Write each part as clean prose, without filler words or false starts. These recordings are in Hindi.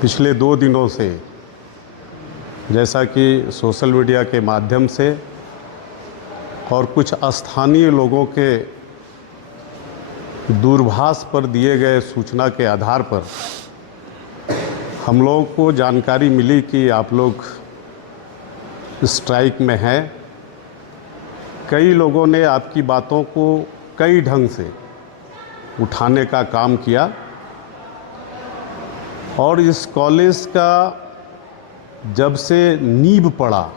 पिछले 2 दिनों से जैसा कि सोशल मीडिया के माध्यम से और कुछ स्थानीय लोगों के दूरभाष पर दिए गए सूचना के आधार पर हम लोगों को जानकारी मिली कि आप लोग स्ट्राइक में हैं। कई लोगों ने आपकी बातों को कई ढंग से उठाने का काम किया और इस कॉलेज का जब से नींव पड़ा,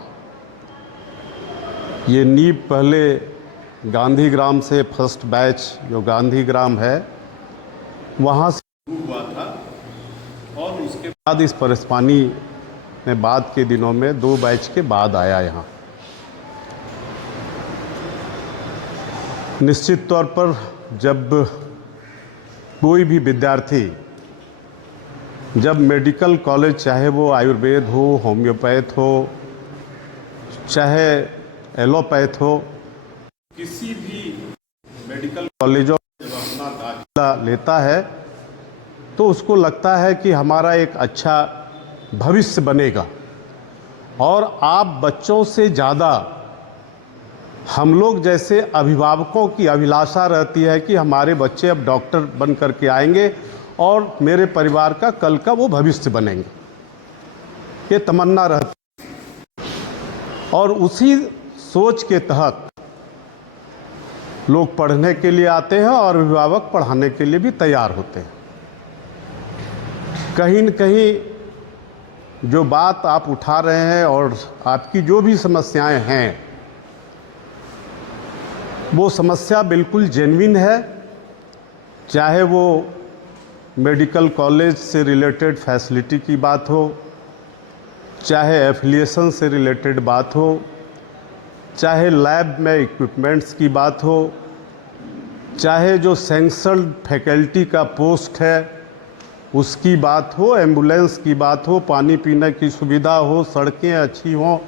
ये नींव पहले गांधीग्राम से फर्स्ट बैच जो गांधीग्राम है वहाँ से हुआ था और उसके बाद इस परेशानी में बाद के दिनों में 2 बैच के बाद आया यहाँ। निश्चित तौर पर जब कोई भी विद्यार्थी जब मेडिकल कॉलेज, चाहे वो आयुर्वेद हो, होम्योपैथ हो, चाहे एलोपैथ हो, किसी भी मेडिकल कॉलेजों में जब अपना दाखिला लेता है तो उसको लगता है कि हमारा एक अच्छा भविष्य बनेगा और आप बच्चों से ज़्यादा हम लोग जैसे अभिभावकों की अभिलाषा रहती है कि हमारे बच्चे अब डॉक्टर बन करके आएंगे और मेरे परिवार का कल का वो भविष्य बनेंगे, ये तमन्ना रहती है। और उसी सोच के तहत लोग पढ़ने के लिए आते हैं और अभिभावक पढ़ाने के लिए भी तैयार होते हैं। कहीं न कहीं जो बात आप उठा रहे हैं और आपकी जो भी समस्याएं हैं वो समस्या बिल्कुल जेन्युइन है, चाहे वो मेडिकल कॉलेज से रिलेटेड फैसिलिटी की बात हो, चाहे एफिलिएशन से रिलेटेड बात हो, चाहे लैब में इक्विपमेंट्स की बात हो, चाहे जो सैंक्शन्ड फैकल्टी का पोस्ट है उसकी बात हो, एम्बुलेंस की बात हो, पानी पीने की सुविधा हो, सड़कें अच्छी हों,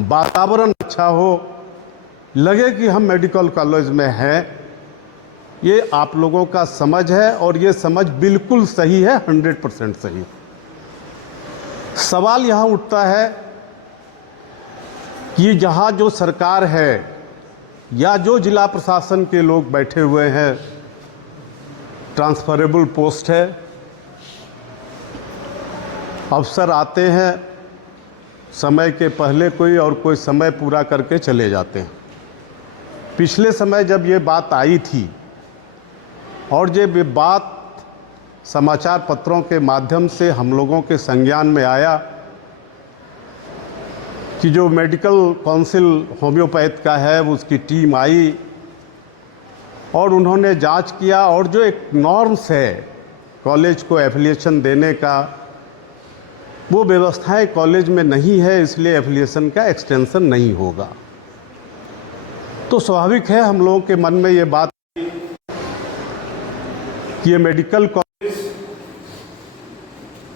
वातावरण अच्छा हो, लगे कि हम मेडिकल कॉलेज में हैं, ये आप लोगों का समझ है और ये समझ बिल्कुल सही है, 100% सही। सवाल यहाँ उठता है कि जहाँ जो सरकार है या जो जिला प्रशासन के लोग बैठे हुए हैं, ट्रांसफरेबल पोस्ट है, अफसर आते हैं समय के पहले कोई और कोई समय पूरा करके चले जाते हैं। पिछले समय जब ये बात आई थी और जब ये बात समाचार पत्रों के माध्यम से हम लोगों के संज्ञान में आया कि जो मेडिकल काउंसिल होम्योपैथ का है उसकी टीम आई और उन्होंने जांच किया और जो एक नॉर्म्स है कॉलेज को एफिलिएशन देने का, वो व्यवस्थाएं कॉलेज में नहीं है, इसलिए एफिलिएशन का एक्सटेंशन नहीं होगा। तो स्वाभाविक है हम लोगों के मन में ये बात कि ये मेडिकल कॉलेज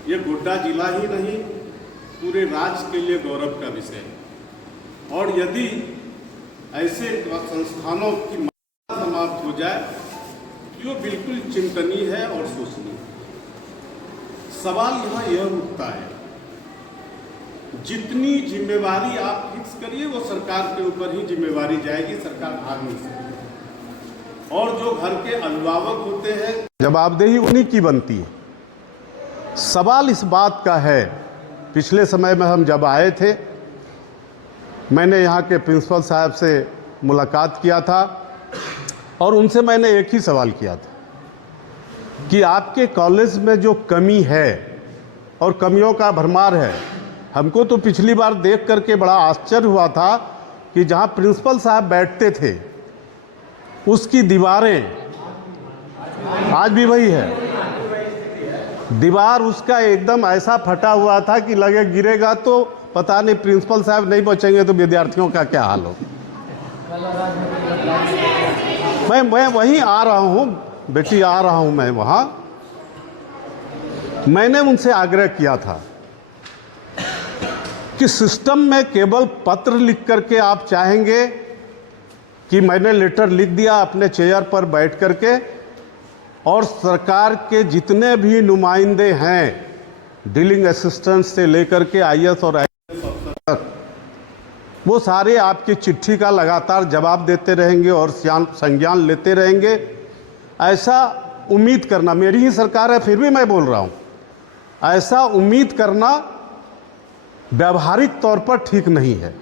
ये गोड्डा जिला ही नहीं पूरे राज्य के लिए गौरव का विषय है और यदि ऐसे संस्थानों की मान्यता समाप्त हो जाए तो ये बिल्कुल चिंतनीय है और सोचनीय। सवाल यहाँ यह उठता है, जितनी जिम्मेवारी आप फिक्स करिए वो सरकार के ऊपर ही जिम्मेवारी जाएगी, सरकार भाग नहीं सकती और जो घर के अभिभावक होते हैं जवाबदेही उन्हीं की बनती है। सवाल इस बात का है, पिछले समय में हम जब आए थे मैंने यहाँ के प्रिंसिपल साहब से मुलाकात किया था और उनसे मैंने एक ही सवाल किया था कि आपके कॉलेज में जो कमी है और कमियों का भरमार है, हमको तो पिछली बार देख करके बड़ा आश्चर्य हुआ था कि जहाँ प्रिंसिपल साहब बैठते थे उसकी दीवारें आज भी वही है। दीवार उसका एकदम ऐसा फटा हुआ था कि लगे गिरेगा तो पता नहीं प्रिंसिपल साहब नहीं बचेंगे तो विद्यार्थियों का क्या हाल हो। मैं वहीं आ रहा हूँ बेटी, आ रहा हूँ मैं वहाँ। मैंने उनसे आग्रह किया था कि सिस्टम में केवल पत्र लिख करके आप चाहेंगे कि मैंने लेटर लिख दिया अपने चेयर पर बैठ करके और सरकार के जितने भी नुमाइंदे हैं डीलिंग असिस्टेंट से लेकर के आईएएस और आईपीएस अफसर तक, वो सारे आपकी चिट्ठी का लगातार जवाब देते रहेंगे और संज्ञान लेते रहेंगे। ऐसा उम्मीद करना, मेरी ही सरकार है फिर भी मैं बोल रहा हूँ, ऐसा उम्मीद करना व्यावहारिक तौर पर ठीक नहीं है।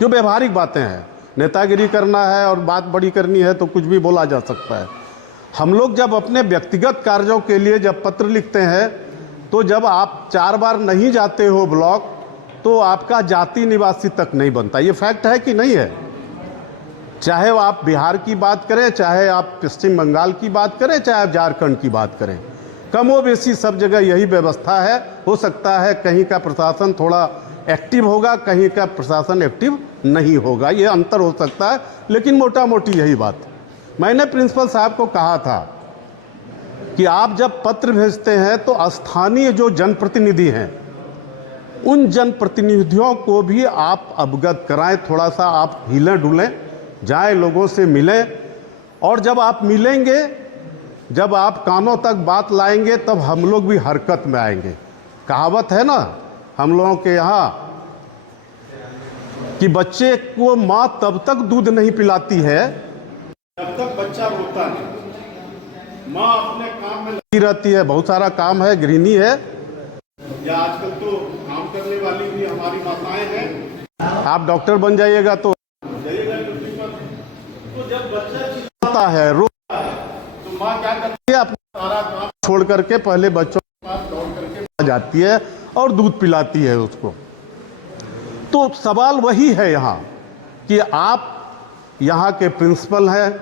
जो व्यवहारिक बातें हैं, नेतागिरी करना है और बात बड़ी करनी है तो कुछ भी बोला जा सकता है। हम लोग जब अपने व्यक्तिगत कार्यों के लिए जब पत्र लिखते हैं, तो जब आप 4 बार नहीं जाते हो ब्लॉक, तो आपका जाति निवासी तक नहीं बनता। ये फैक्ट है कि नहीं है? चाहे वो आप बिहार की बात करें, चाहे आप पश्चिम बंगाल की बात करें, चाहे आप झारखंड की बात करें, कमो बेशी सब जगह यही व्यवस्था है। हो सकता है कहीं का प्रशासन थोड़ा एक्टिव होगा, कहीं का प्रशासन एक्टिव नहीं होगा, ये अंतर हो सकता है, लेकिन मोटा मोटी यही बात। मैंने प्रिंसिपल साहब को कहा था कि आप जब पत्र भेजते हैं तो स्थानीय जो जनप्रतिनिधि हैं, उन जनप्रतिनिधियों को भी आप अवगत कराएं, थोड़ा सा आप हिलें डुलें, जाएं, लोगों से मिलें। और जब आप मिलेंगे, जब आप कानों तक बात लाएंगे, तब हम लोग भी हरकत में आएंगे। कहावत है ना हम लोगों के यहाँ कि बच्चे को माँ तब तक दूध नहीं पिलाती है जब तक बच्चा रोता नहीं। माँ अपने काम में लगी रहती है, बहुत सारा काम है, गृहिणी है, या आजकल तो काम करने वाली भी हमारी माताएं हैं। आप डॉक्टर बन जाइएगा तो जाइएगा ड्यूटी पर, तो जब बच्चा चिल्लाता है, रोता है, तो माँ क्या करती है? अपना सारा काम छोड़ करके पहले बच्चों के पास दौड़ करके जाती है और दूध पिलाती है उसको। तो सवाल वही है यहाँ कि आप यहाँ के प्रिंसिपल हैं,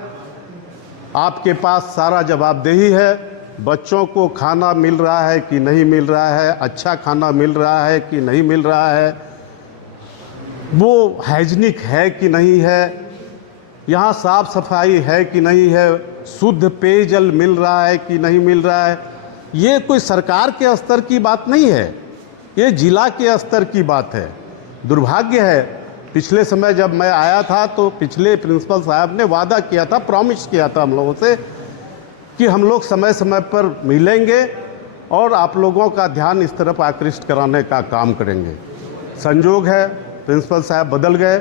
आपके पास सारा जवाबदेही है। बच्चों को खाना मिल रहा है कि नहीं मिल रहा है, अच्छा खाना मिल रहा है कि नहीं मिल रहा है, वो हाइजीनिक है कि नहीं है, यहाँ साफ सफाई है कि नहीं है, शुद्ध पेयजल मिल रहा है कि नहीं मिल रहा है। ये कोई सरकार के स्तर की बात नहीं है, ये जिला के स्तर की बात है। दुर्भाग्य है, पिछले समय जब मैं आया था तो पिछले प्रिंसिपल साहब ने वादा किया था, प्रॉमिस किया था हम लोगों से कि हम लोग समय समय पर मिलेंगे और आप लोगों का ध्यान इस तरफ आकृष्ट कराने का काम करेंगे। संजोग है प्रिंसिपल साहब बदल गए,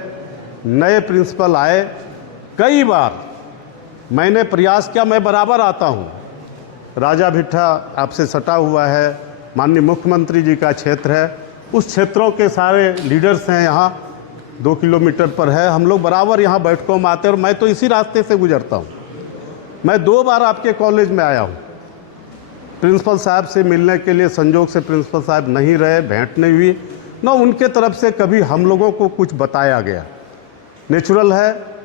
नए प्रिंसिपल आए। कई बार मैंने प्रयास किया, मैं बराबर आता हूँ, राजा भिट्ठा आपसे सटा हुआ है, माननीय मुख्यमंत्री जी का क्षेत्र है, उस क्षेत्रों के सारे लीडर्स हैं, यहाँ 2 किलोमीटर पर है, हम लोग बराबर यहाँ बैठकों में आते हैं और मैं तो इसी रास्ते से गुजरता हूँ। मैं 2 बार आपके कॉलेज में आया हूँ प्रिंसिपल साहब से मिलने के लिए। संजोग से प्रिंसिपल साहब नहीं रहे, भेंट नहीं हुई, ना उनके तरफ से कभी हम लोगों को कुछ बताया गया। नेचुरल है,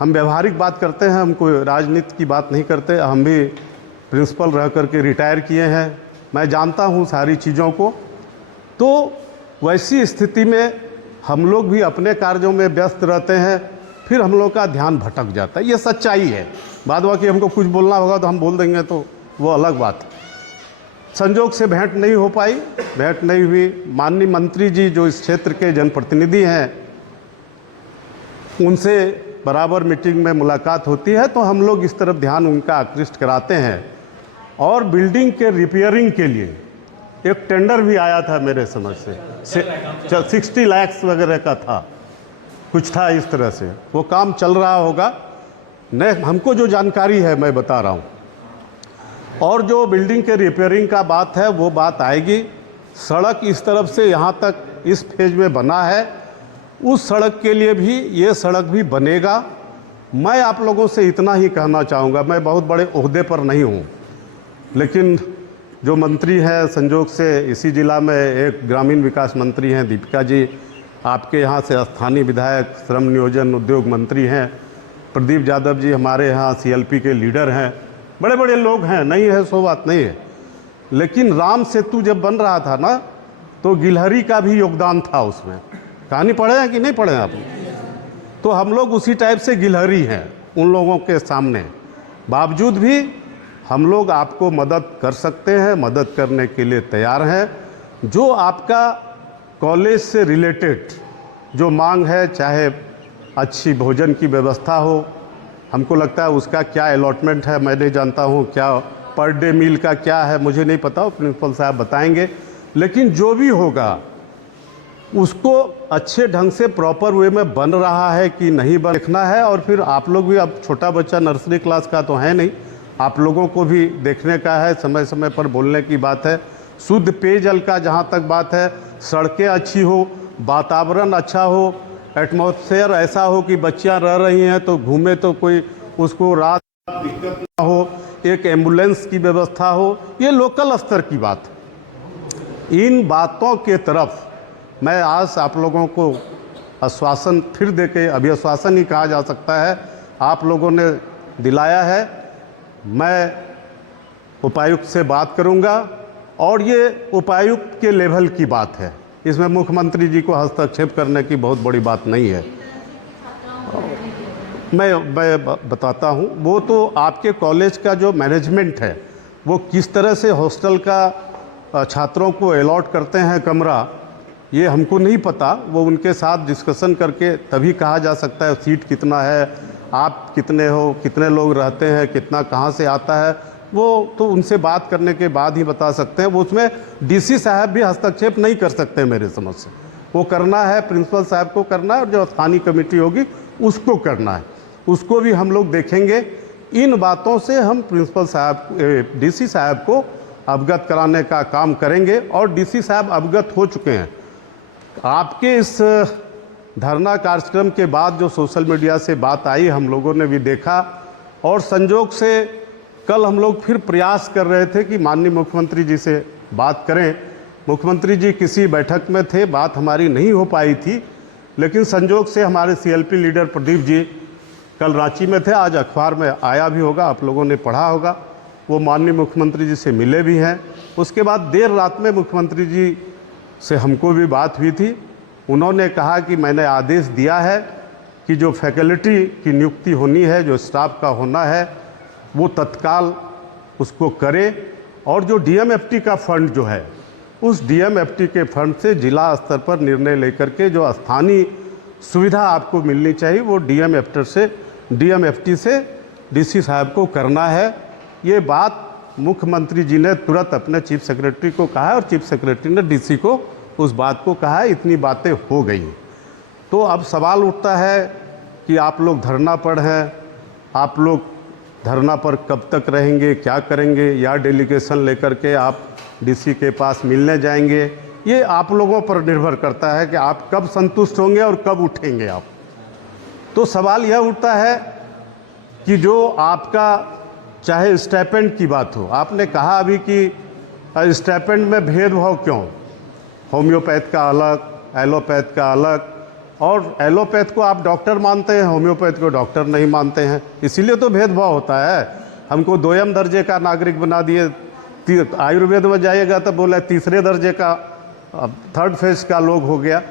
हम व्यवहारिक बात करते हैं, हम कोई राजनीति की बात नहीं करते। हम भी प्रिंसिपल रह करके रिटायर किए हैं, मैं जानता हूँ सारी चीज़ों को। तो वैसी स्थिति में हम लोग भी अपने कार्यों में व्यस्त रहते हैं, फिर हम लोग का ध्यान भटक जाता है, ये सच्चाई है। बाद बाकी हमको कुछ बोलना होगा तो हम बोल देंगे, तो वो अलग बात है। संजोग से भेंट नहीं हो पाई, भेंट नहीं हुई। माननीय मंत्री जी जो इस क्षेत्र के जनप्रतिनिधि हैं, उनसे बराबर मीटिंग में मुलाकात होती है, तो हम लोग इस तरफ ध्यान उनका आकृष्ट कराते हैं। और बिल्डिंग के रिपेयरिंग के लिए एक टेंडर भी आया था मेरे समझ से 60 लाख वगैरह का था, कुछ था इस तरह से, वो काम चल रहा होगा। न हमको जो जानकारी है मैं बता रहा हूँ। और जो बिल्डिंग के रिपेयरिंग का बात है वो बात आएगी। सड़क इस तरफ से यहाँ तक इस फेज में बना है, उस सड़क के लिए भी ये सड़क भी बनेगा। मैं आप लोगों से इतना ही कहना चाहूँगा, मैं बहुत बड़े ओहदे पर नहीं हूँ, लेकिन जो मंत्री हैं संजोग से इसी जिला में एक ग्रामीण विकास मंत्री हैं दीपिका जी, आपके यहाँ से स्थानीय विधायक श्रम नियोजन उद्योग मंत्री हैं प्रदीप यादव जी, हमारे यहाँ सीएलपी के लीडर हैं, बड़े बड़े लोग हैं, नहीं है सो बात नहीं है। लेकिन राम सेतु जब बन रहा था ना, तो गिलहरी का भी योगदान था उसमें। कहानी पढ़े हैं कि नहीं पढ़े आप? तो हम लोग उसी टाइप से गिलहरी हैं उन लोगों के सामने। बावजूद भी हम लोग आपको मदद कर सकते हैं, मदद करने के लिए तैयार हैं। जो आपका कॉलेज से रिलेटेड जो मांग है, चाहे अच्छी भोजन की व्यवस्था हो, हमको लगता है उसका क्या अलॉटमेंट है मैं नहीं जानता हूँ, क्या पर डे मील का क्या है मुझे नहीं पता, वो प्रिंसिपल साहब बताएंगे। लेकिन जो भी होगा उसको अच्छे ढंग से प्रॉपर वे में बन रहा है कि नहीं देखना है। और फिर आप लोग भी, अब छोटा बच्चा नर्सरी क्लास का तो है नहीं, आप लोगों को भी देखने का है, समय समय पर बोलने की बात है। शुद्ध पेयजल का जहाँ तक बात है, सड़कें अच्छी हो, वातावरण अच्छा हो, एटमॉस्फेयर ऐसा हो कि बच्चियाँ रह रही हैं तो घूमे तो कोई उसको रात दिक्कत ना हो, एक एम्बुलेंस की व्यवस्था हो, ये लोकल स्तर की बात है। इन बातों के तरफ मैं आज आप लोगों को आश्वासन फिर देके, अभी आश्वासन ही कहा जा सकता है, आप लोगों ने दिलाया है। मैं उपायुक्त से बात करूंगा और ये उपायुक्त के लेवल की बात है, इसमें मुख्यमंत्री जी को हस्तक्षेप करने की बहुत बड़ी बात नहीं है। मैं बताता हूँ, वो तो आपके कॉलेज का जो मैनेजमेंट है वो किस तरह से हॉस्टल का छात्रों को अलॉट करते हैं कमरा, ये हमको नहीं पता। वो उनके साथ डिस्कशन करके तभी कहा जा सकता है सीट कितना है, आप कितने हो, कितने लोग रहते हैं, कितना कहाँ से आता है, वो तो उनसे बात करने के बाद ही बता सकते हैं। वो उसमें डीसी साहब भी हस्तक्षेप नहीं कर सकते मेरे समझ से। वो करना है प्रिंसिपल साहब को करना है, और जो स्थानीय कमेटी होगी उसको करना है, उसको भी हम लोग देखेंगे। इन बातों से हम प्रिंसिपल साहब, डीसी साहब को अवगत कराने का काम करेंगे। और डीसी साहब अवगत हो चुके हैं। आपके इस धरना कार्यक्रम के बाद जो सोशल मीडिया से बात आई, हम लोगों ने भी देखा, और संजोग से कल हम लोग फिर प्रयास कर रहे थे कि माननीय मुख्यमंत्री जी से बात करें। मुख्यमंत्री जी किसी बैठक में थे, बात हमारी नहीं हो पाई थी, लेकिन संजोग से हमारे सीएलपी लीडर प्रदीप जी कल रांची में थे, आज अखबार में आया भी होगा, आप लोगों ने पढ़ा होगा। वो माननीय मुख्यमंत्री जी से मिले भी हैं। उसके बाद देर रात में मुख्यमंत्री जी से हमको भी बात हुई थी। उन्होंने कहा कि मैंने आदेश दिया है कि जो फैकल्टी की नियुक्ति होनी है, जो स्टाफ का होना है, वो तत्काल उसको करे। और जो डीएमएफटी का फंड जो है, उस डीएमएफटी के फंड से जिला स्तर पर निर्णय लेकर के जो स्थानीय सुविधा आपको मिलनी चाहिए, वो डीएमएफटी से डीसी साहब को करना है। ये बात मुख्यमंत्री जी ने तुरंत अपने चीफ सेक्रेटरी को कहा है, और चीफ सेक्रेटरी ने डीसी को उस बात को कहा है। इतनी बातें हो गई। तो अब सवाल उठता है कि आप लोग धरना पर हैं, आप लोग धरना पर कब तक रहेंगे, क्या करेंगे, या डेलीगेशन लेकर के आप डीसी के पास मिलने जाएंगे, ये आप लोगों पर निर्भर करता है कि आप कब संतुष्ट होंगे और कब उठेंगे आप। तो सवाल यह उठता है कि जो आपका, चाहे स्टाइपेंड की बात हो, आपने कहा अभी कि स्टाइपेंड में भेदभाव क्यों, होम्योपैथ का अलग, एलोपैथ का अलग, और एलोपैथ को आप डॉक्टर मानते हैं, होम्योपैथ को डॉक्टर नहीं मानते हैं, इसीलिए तो भेदभाव होता है। हमको 2ym दर्जे का नागरिक बना दिए, आयुर्वेद में जाइएगा तो बोला तीसरे दर्जे का, 3rd फेज का लोग हो गया।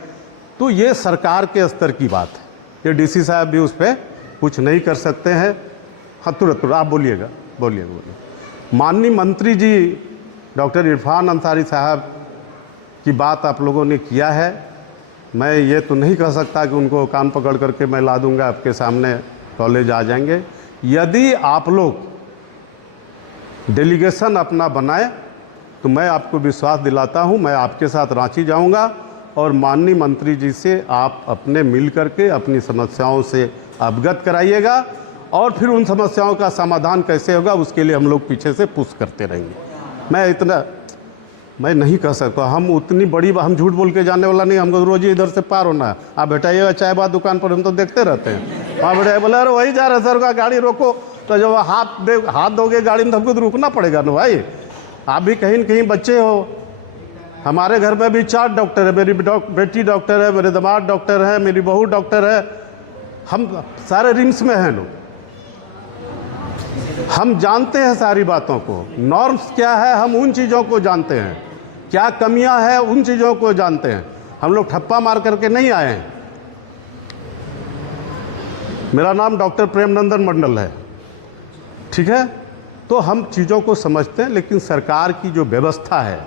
तो ये सरकार के स्तर की बात है, ये डीसी साहब भी उस पर कुछ नहीं कर सकते हैं। हाँ, तुरंत आप बोलिएगा। माननीय मंत्री जी डॉक्टर इरफान अंसारी साहब की बात आप लोगों ने किया है। मैं ये तो नहीं कह सकता कि उनको कान पकड़ करके मैं ला दूंगा आपके सामने, कॉलेज आ जाएंगे। यदि आप लोग डेलीगेशन अपना बनाए तो मैं आपको विश्वास दिलाता हूं, मैं आपके साथ रांची जाऊंगा और माननीय मंत्री जी से आप अपने मिल करके अपनी समस्याओं से अवगत कराइएगा, और फिर उन समस्याओं का समाधान कैसे होगा उसके लिए हम लोग पीछे से पुश करते रहेंगे। मैं नहीं कह सकता, हम उतनी बड़ी, हम झूठ बोल के जाने वाला नहीं, हमको रोज ही इधर से पार होना है। आप बैठाइएगा चाय बात दुकान पर, हम तो देखते रहते हैं। वहाँ बैठाए बोले अरे वही जा रहे सर का, गाड़ी रोको, तो जब हाथ दोगे गाड़ी में तो हमको तो रुकना पड़ेगा ना भाई। आप भी कहीं न कहीं बच्चे हो। हमारे घर में भी 4 डॉक्टर है, मेरी बेटी डॉक्टर है, मेरे दामाद डॉक्टर है, मेरी बहू डॉक्टर है, हम सारे रिम्स में हैं लोग। हम जानते हैं सारी बातों को, नॉर्म्स क्या है हम उन चीज़ों को जानते हैं, क्या कमियां हैं उन चीज़ों को जानते हैं। हम लोग ठप्पा मार करके नहीं आए हैं। मेरा नाम डॉक्टर प्रेमनंदन मंडल है, ठीक है। तो हम चीज़ों को समझते हैं, लेकिन सरकार की जो व्यवस्था है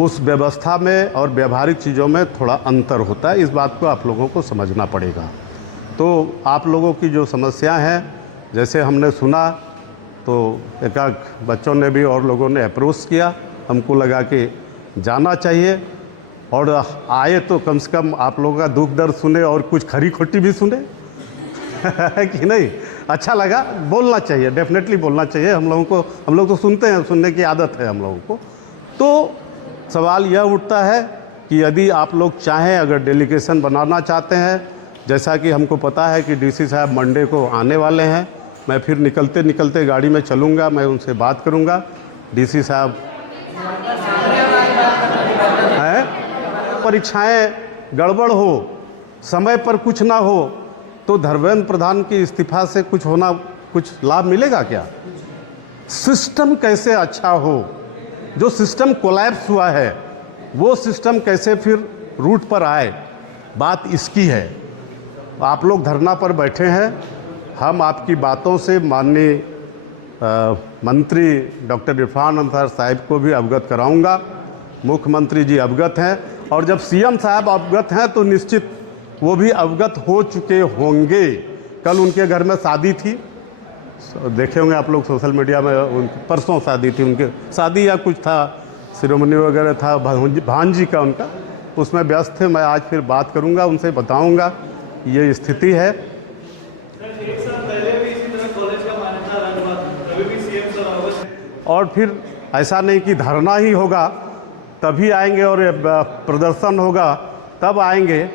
उस व्यवस्था में और व्यवहारिक चीज़ों में थोड़ा अंतर होता है। इस बात को आप लोगों को समझना पड़ेगा। तो आप लोगों की जो समस्या हैं, जैसे हमने सुना तो एकाक बच्चों ने भी और लोगों ने अप्रोच किया, हमको लगा कि जाना चाहिए और आए तो कम से कम आप लोगों का दुख दर्द सुने और कुछ खरी खोटी भी सुने है कि नहीं। अच्छा लगा, बोलना चाहिए, डेफिनेटली बोलना चाहिए हम लोगों को। हम लोग तो सुनते हैं, सुनने की आदत है हम लोगों को। तो सवाल यह उठता है कि यदि आप लोग चाहें, अगर डेलीगेशन बनाना चाहते हैं, जैसा कि हमको पता है कि डीसी साहब मंडे को आने वाले हैं, मैं फिर निकलते निकलते गाड़ी में चलूँगा, मैं उनसे बात करूँगा। डीसी साहब हैं, परीक्षाएं गड़बड़ हो, समय पर कुछ ना हो, तो धर्मेंद्र प्रधान की इस्तीफा से कुछ होना, कुछ लाभ मिलेगा क्या? सिस्टम कैसे अच्छा हो? जो सिस्टम कोलैप्स हुआ है वो सिस्टम कैसे फिर रूट पर आए, बात इसकी है। आप लोग धरना पर बैठे हैं, हम आपकी बातों से माननीय मंत्री डॉक्टर इरफान अंसारी साहब को भी अवगत कराऊंगा। मुख्यमंत्री जी अवगत हैं और जब सीएम साहब अवगत हैं तो निश्चित वो भी अवगत हो चुके होंगे। कल उनके घर में शादी थी, देखे होंगे आप लोग सोशल मीडिया में, परसों शादी थी उनके, शादी या कुछ था, सेरेमनी वगैरह था भांजी का उनका, उसमें व्यस्त थे। मैं आज फिर बात करूंगा, उनसे बताऊंगा ये स्थिति है। और फिर ऐसा नहीं कि धरना ही होगा तभी आएंगे और प्रदर्शन होगा तब आएंगे,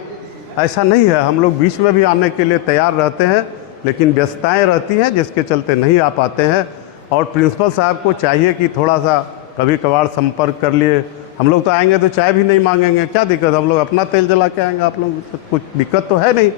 ऐसा नहीं है। हम लोग बीच में भी आने के लिए तैयार रहते हैं, लेकिन व्यस्तताएं रहती हैं जिसके चलते नहीं आ पाते हैं। और प्रिंसिपल साहब को चाहिए कि थोड़ा सा कभी कभार संपर्क कर लिए। हम लोग तो आएंगे तो चाय भी नहीं मांगेंगे, क्या दिक्कत, हम लोग अपना तेल जला के आएंगे, आप लोग कुछ दिक्कत तो है नहीं।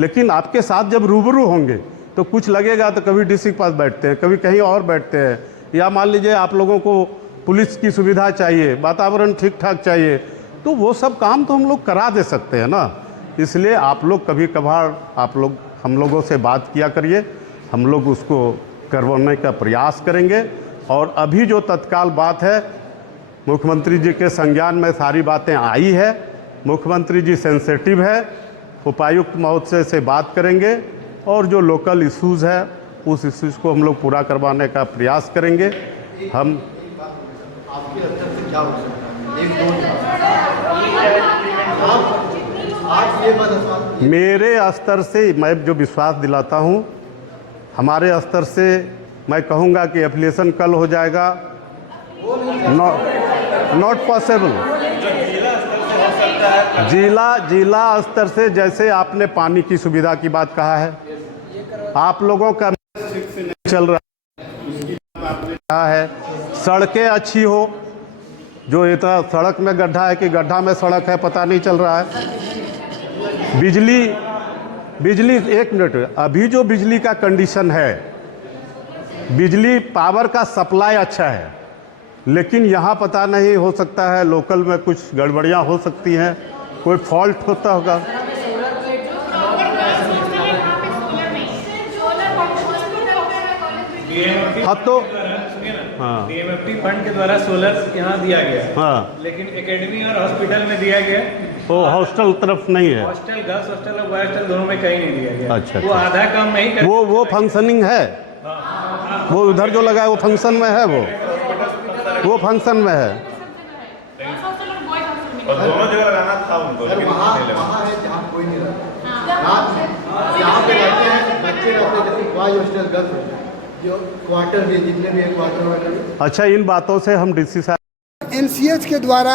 लेकिन आपके साथ जब रूबरू होंगे तो कुछ लगेगा, तो कभी डीसी के पास बैठते हैं, कभी कहीं और बैठते हैं, या मान लीजिए आप लोगों को पुलिस की सुविधा चाहिए, वातावरण ठीक ठाक चाहिए, तो वो सब काम तो हम लोग करा दे सकते हैं ना। इसलिए आप लोग कभी कभार आप लोग हम लोगों से बात किया करिए, हम लोग उसको करवाने का प्रयास करेंगे। और अभी जो तत्काल बात है, मुख्यमंत्री जी के संज्ञान में सारी बातें आई है, मुख्यमंत्री जी सेंसिटिव है, उपायुक्त महोदय से बात करेंगे और जो लोकल इश्यूज़ है उस इश्यूज़ को हम लोग पूरा करवाने का प्रयास करेंगे। हम आपके स्तर से क्या हो सकता है? मेरे स्तर से मैं जो विश्वास दिलाता हूँ, हमारे स्तर से मैं कहूँगा कि एफिलिएशन कल हो जाएगा, नॉट पॉसिबल। जिला स्तर से, जैसे आपने पानी की सुविधा की बात कहा है, आप लोगों का चल रहा है, सड़कें अच्छी हो, जो इतना सड़क में गड्ढा है कि गड्ढा में सड़क है पता नहीं चल रहा है। बिजली 1 मिनट, अभी जो बिजली का कंडीशन है, बिजली पावर का सप्लाई अच्छा है, लेकिन यहाँ पता नहीं, हो सकता है लोकल में कुछ गड़बड़ियाँ हो सकती हैं, कोई फॉल्ट होता होगा। हाँ तो हाँ, डीएमएफटी फंड के द्वारा सोलर यहाँ दिया गया, हाँ, लेकिन एकेडमी और हॉस्पिटल में दिया गया, वो हॉस्टल तरफ नहीं है, हॉस्टल, गर्ल्स हॉस्टल और बॉयज हॉस्टल दोनों में कहीं नहीं दिया गया। अच्छा, वो आधा काम नहीं कर, वो फंक्शनिंग है, वो उधर जो लगा है वो फंक्शन में है, वो फंक्शन में है। और दोनों जगह लगाना था उनको, लेकिन वहाँ है जहाँ कोई नहीं रहता, यहाँ पे रहते हैं बच्चे, रहते हैं जैसे बॉयज हॉस्टल, गर्ल्स हॉस्टल, जो क्वार्टर भी जितने भी है क्वार्टर वगैरह। अच्छा, इन बातों से हम डीसी साहब एनसीएच के द्वारा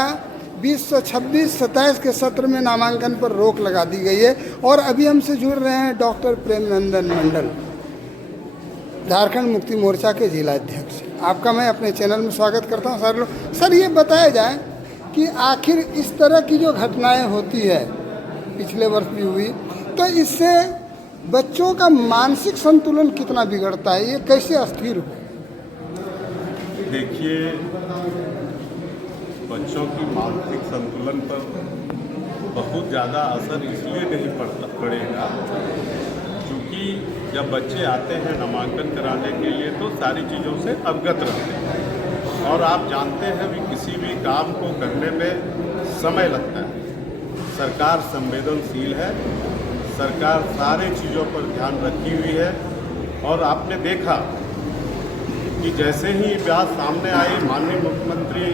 2026-27 के सत्र में नामांकन पर रोक लगा दी गई है। और अभी हमसे जुड़ रहे हैं डॉक्टर प्रेमनंदन मंडल, झारखंड मुक्ति मोर्चा के जिला अध्यक्ष। आपका मैं अपने चैनल में स्वागत करता हूं। सर ये बताया जाए कि आखिर इस तरह की जो घटनाएं होती है, पिछले वर्ष भी हुई, तो इससे बच्चों का मानसिक संतुलन कितना बिगड़ता है, ये कैसे अस्थिर हो? देखिए, बच्चों की मानसिक संतुलन पर बहुत ज़्यादा असर इसलिए नहीं पड़ेगा क्योंकि जब बच्चे आते हैं नामांकन कराने के लिए तो सारी चीज़ों से अवगत रहते हैं, और आप जानते हैं भी किसी भी काम को करने में समय लगता है। सरकार संवेदनशील है, सरकार सारे चीज़ों पर ध्यान रखी हुई है, और आपने देखा कि जैसे ही ये बात सामने आई, माननीय मुख्यमंत्री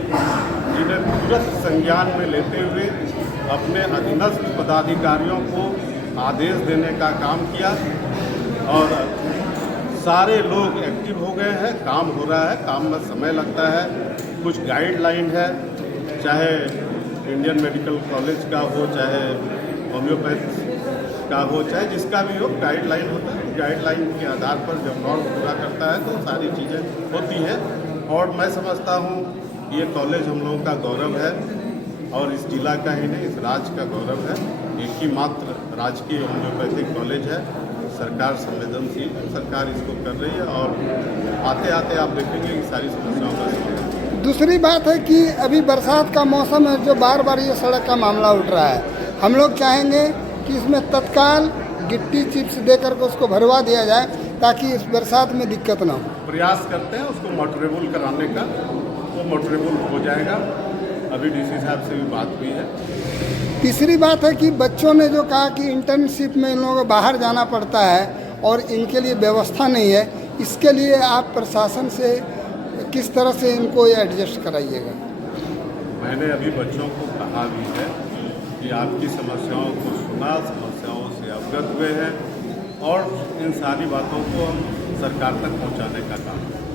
जी ने तुरंत संज्ञान में लेते हुए अपने अधीनस्थ पदाधिकारियों को आदेश देने का काम किया और सारे लोग एक्टिव हो गए हैं। काम हो रहा है, काम में समय लगता है। कुछ गाइडलाइन है, चाहे इंडियन मेडिकल कॉलेज का हो, चाहे होम्योपैथ का हो, चाहे जिसका भी हो, गाइडलाइन होता है। गाइडलाइन के आधार पर जब नॉर्म पूरा करता है तो सारी चीज़ें होती हैं। और मैं समझता हूँ ये कॉलेज हम लोगों का गौरव है और इस जिला का ही नहीं, इस राज्य का गौरव है। एक ही मात्र राजकीय होम्योपैथिक कॉलेज है। सरकार संवेदनशील है, सरकार इसको कर रही है और आते आते आप देखेंगे कि सारी समस्याओं का समाधान। दूसरी बात है कि अभी बरसात का मौसम है, जो बार बार ये सड़क का मामला उठ रहा है। हम लोग चाहेंगे कि इसमें तत्काल गिट्टी चिप्स देकर के उसको भरवा दिया जाए ताकि इस बरसात में दिक्कत ना हो। प्रयास करते हैं उसको मोटरेबल कराने का, वो मोटरेबल हो जाएगा। अभी डीसी साहब से भी बात हुई है। तीसरी बात है कि बच्चों ने जो कहा कि इंटर्नशिप में इन लोगों को बाहर जाना पड़ता है और इनके लिए व्यवस्था नहीं है, इसके लिए आप प्रशासन से किस तरह से इनको ये एडजस्ट कराइएगा? मैंने अभी बच्चों को कहा भी है कि आपकी समस्याओं को सुना, समस्याओं से अवगत हुए हैं और इन सारी बातों को हम सरकार तक पहुंचाने का काम करें।